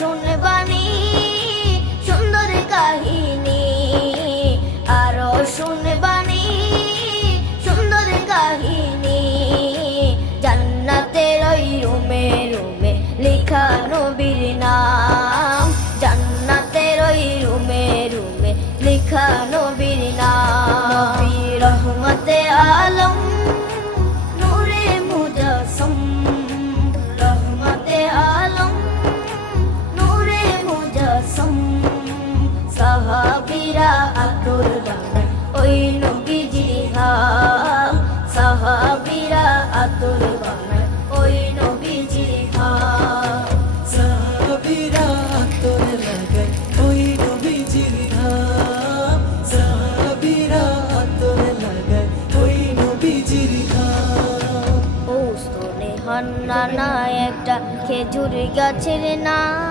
শুনবানি সুন্দর কাহিনী, আরো শুনবানি সুন্দর কাহিনী। জান্নাতের ওই রুমে রুমে লেখা নবীর নাম, জান্নাতের ওই রুমে রুমে লেখা নবীর নাম। নবী রহমতে আলম নূরে মুজাসসম, রহমতে আলম নূরে মুজাসসম। সাহাবীরা আতর বানায় ওই নবীজির ঘাম, সাহাবীরা আতর বানায় ওই নবীজির ঘাম। সাহাবীরা আতর লাগায় ওই নবীজির ঘাম, সাহাবীরা আতর লাগায় ওই নবীজির ঘাম। ও স্তনে হান্নানা একটা খেজুর গাছের নাম।